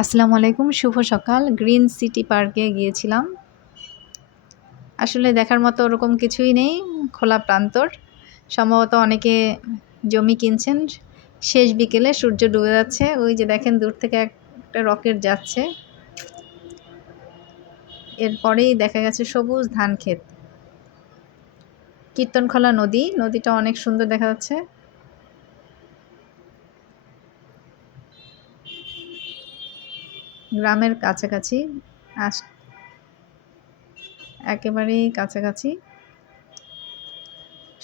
আসসালামু আলাইকুম, শুভ সকাল। গ্রিন সিটি পার্কে গিয়েছিলাম। আসলে দেখার মতো ওরকম কিছুই নেই, খোলা প্রান্তর। সম্ভবত অনেকে জমি কিনছেন। শেষ বিকেলে সূর্য ডুবে যাচ্ছে। ওই যে দেখেন দূর থেকে একটা রকেট যাচ্ছে। এরপরেই দেখা গেছে সবুজ ধান ক্ষেত। কীর্তনখোলা নদী, নদীটা অনেক সুন্দর দেখা যাচ্ছে। গ্রামের কাছাকাছি, একেবারেই কাছাকাছি।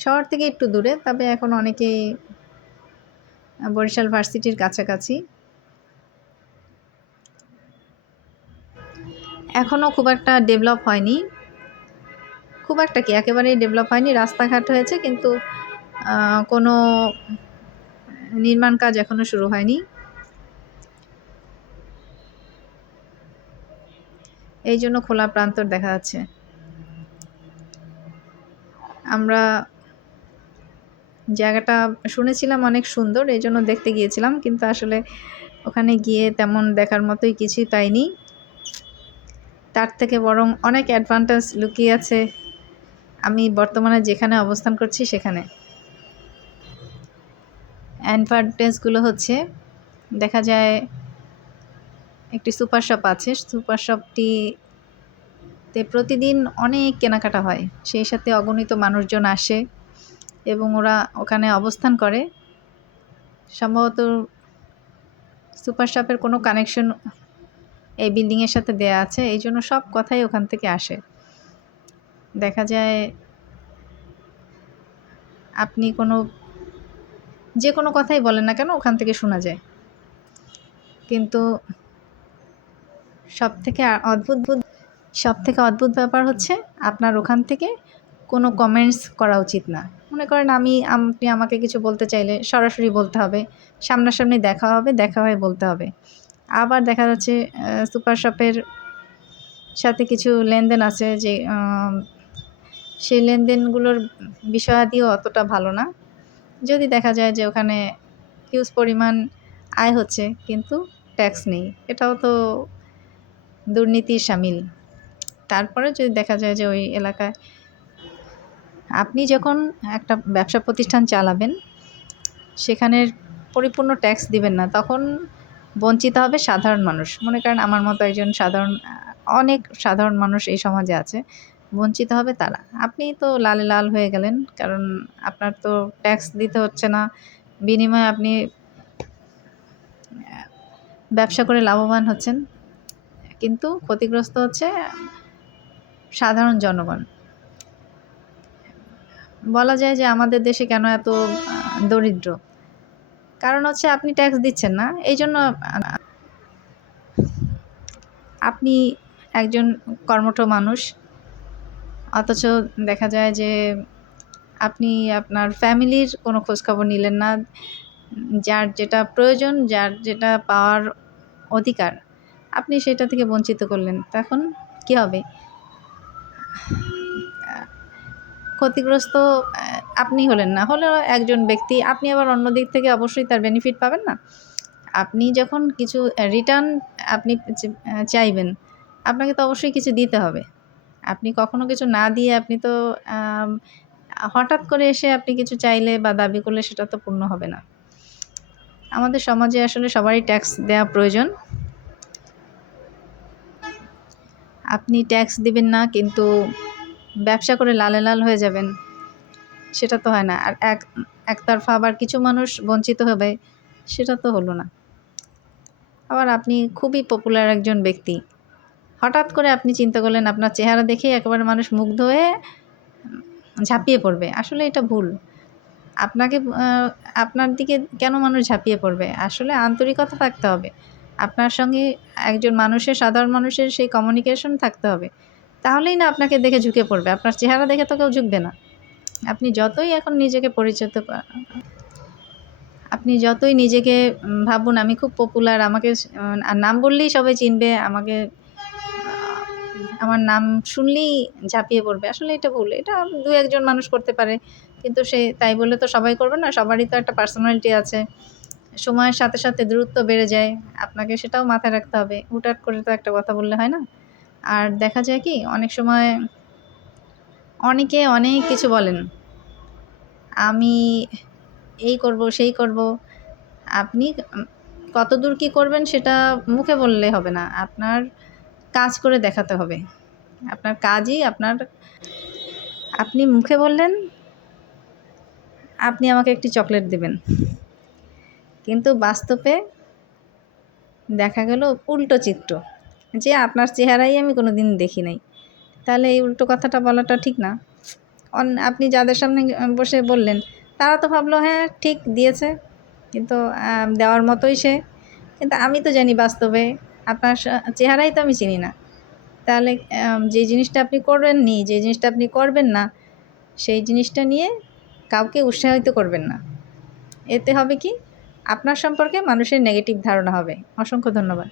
শহর থেকে একটু দূরে, তবে এখন অনেকেই বরিশাল ভার্সিটির কাছাকাছি। এখনও খুব একটা ডেভেলপ হয়নি, খুব একটা কি একেবারেই ডেভেলপ হয়নি। রাস্তাঘাট হয়েছে, কিন্তু কোনো নির্মাণ কাজ এখনও শুরু হয়নি। এই জন্য খোলা প্রান্তর দেখা যাচ্ছে। আমরা জায়গাটা শুনেছিলাম অনেক সুন্দর, এই জন্য দেখতে গিয়েছিলাম, কিন্তু আসলে ওখানে গিয়ে তেমন দেখার মতোই কিছুই পাইনি। তার থেকে বরং অনেক অ্যাডভান্টেজ লুকিয়ে আছে আমি বর্তমানে যেখানে অবস্থান করছি সেখানে। অ্যাডভান্টেজগুলো হচ্ছে, দেখা যায় একটি সুপার শপ আছে। সুপার শপটিতে প্রতিদিন অনেক কেনাকাটা হয়। সেই সাথে অগণিত মানুষজন আসে এবং ওরা ওখানে অবস্থান করে। সম্ভবত সুপার শপের কোনো কানেকশন এই বিল্ডিংয়ের সাথে দেয়া আছে, এই জন্য সব কথাই ওখান থেকে আসে। দেখা যায় আপনি যে কোনো কথাই বলেন না কেন, ওখান থেকে শোনা যায়। কিন্তু সবথেকে অদ্ভুত ব্যাপার হচ্ছে, আপনার ওখান থেকে কোনো কমেন্টস করা উচিত না। মনে করেন আপনি আমাকে কিছু বলতে চাইলে সরাসরি বলতে হবে, সামনাসামনি দেখা হবে, দেখা হয়ে বলতে হবে। আবার দেখা যাচ্ছে সুপার শপের সাথে কিছু লেনদেন আছে, যে সেই লেনদেনগুলোর বিষয়াদিও অতটা ভালো না। যদি দেখা যায় যে ওখানে হিউজ পরিমাণ আয় হচ্ছে, কিন্তু ট্যাক্স নেই, এটাও তো দুর্নীতির শামিল। তারপরে যদি দেখা যায় যে ওই এলাকায় আপনি যখন একটা ব্যবসা প্রতিষ্ঠান চালাবেন, সেখানের পরিপূর্ণ ট্যাক্স দিবেন না, তখন বঞ্চিত হবে সাধারণ মানুষ। মনে করেন আমার মতো একজন অনেক সাধারণ মানুষ এই সমাজে আছে, বঞ্চিত হবে তারা। আপনি তো লালে লাল হয়ে গেলেন, কারণ আপনার তো ট্যাক্স দিতে হচ্ছে না, বিনিময়ে আপনি ব্যবসা করে লাভবান হচ্ছেন, কিন্তু ক্ষতিগ্রস্ত হচ্ছে সাধারণ জনগণ। বলা যায় যে আমাদের দেশে কেন এত দরিদ্র, কারণ হচ্ছে আপনি ট্যাক্স দিচ্ছেন না। এই জন্য আপনি একজন কর্মঠ মানুষ, অথচ দেখা যায় যে আপনি আপনার ফ্যামিলির কোনো খোঁজখবর নিলেন না। যার যেটা প্রয়োজন, যার যেটা পাওয়ার অধিকার, আপনি সেটা থেকে বঞ্চিত করলেন। তখন কি হবে? ক্ষতিগ্রস্ত আপনি হলেন না, হলেও একজন ব্যক্তি। আপনি আবার অন্য দিক থেকে অবশ্যই তার বেনিফিট পাবেন না। আপনি যখন কিছু রিটার্ন আপনি চাইবেন, আপনাকে তো অবশ্যই কিছু দিতে হবে। আপনি কখনো কিছু না দিয়ে আপনি তো হঠাৎ করে এসে আপনি কিছু চাইলে বা দাবি করলে সেটা তো পূর্ণ হবে না। আমাদের সমাজে আসলে সবারই ট্যাক্স দেওয়া প্রয়োজন। আপনি ট্যাক্স দিবেন না, কিন্তু ব্যবসা করে লালে লাল হয়ে যাবেন, সেটা তো হয় না। আর একতরফা আবার কিছু মানুষ বঞ্চিত হবে, সেটা তো হলো না। আবার আপনি খুবই পপুলার একজন ব্যক্তি, হঠাৎ করে আপনি চিন্তা করলেন, আপনার চেহারা দেখেই একেবারে মানুষ মুগ্ধ হয়ে ঝাঁপিয়ে পড়বে। আসলে এটা ভুল। আপনার দিকে কেন মানুষ ঝাঁপিয়ে পড়বে? আসলে আন্তরিকতা থাকতে হবে। আপনার সঙ্গে একজন সাধারণ মানুষের সেই কমিউনিকেশন থাকতে হবে। তাহলেই না আপনাকে দেখে ঝুঁকে পড়বে। আপনার চেহারা দেখে তো কেউ ঝুঁকবে না। আপনি যতই এখন নিজেকে আপনি যতই নিজেকে ভাবুন আমি খুব পপুলার, আমাকে নাম বললেই সবাই চিনবে, আমার নাম শুনলেই ঝাঁপিয়ে পড়বে। আসলে এটা ভুল। এটা ২-১ জন মানুষ করতে পারে, কিন্তু তাই বলে তো সবাই করবে না। সবারই তো একটা পার্সোনালিটি আছে, সময়ের সাথে সাথে দূরত্ব বেড়ে যায়, আপনাকে সেটাও মাথায় রাখতে হবে। হুটহাট করে তো একটা কথা বললে হয় না। আর দেখা যায় কি অনেক সময় অনেকে অনেক কিছু বলেন, আমি এই করব সেই করব। আপনি কতদূর কী করবেন সেটা মুখে বললে হবে না, আপনার কাজ করে দেখাতে হবে। আপনার কাজই আপনার। আপনি মুখে বললেন আপনি আমাকে একটি চকলেট দেবেন, কিন্তু বাস্তবে দেখা গেল উল্টো চিত্র, যে আপনার চেহারাই আমি কোনো দিন দেখি নাই। তাহলে এই উল্টো কথাটা বলাটা ঠিক না। আপনি যাদের সামনে বসে বললেন, তারা তো ভাবলো হ্যাঁ ঠিক দিয়েছে, কিন্তু দেওয়ার মতোই সে। কিন্তু আমি তো জানি বাস্তবে আপনার চেহারাই তো আমি চিনি না। তাহলে যে জিনিসটা আপনি করেননি, যে জিনিসটা আপনি করবেন না, সেই জিনিসটা নিয়ে কাউকে উৎসাহিত করবেন না। এতে হবে কি আপনার সম্পর্কে মানুষের নেগেটিভ ধারণা হবে। অসংখ্য ধন্যবাদ।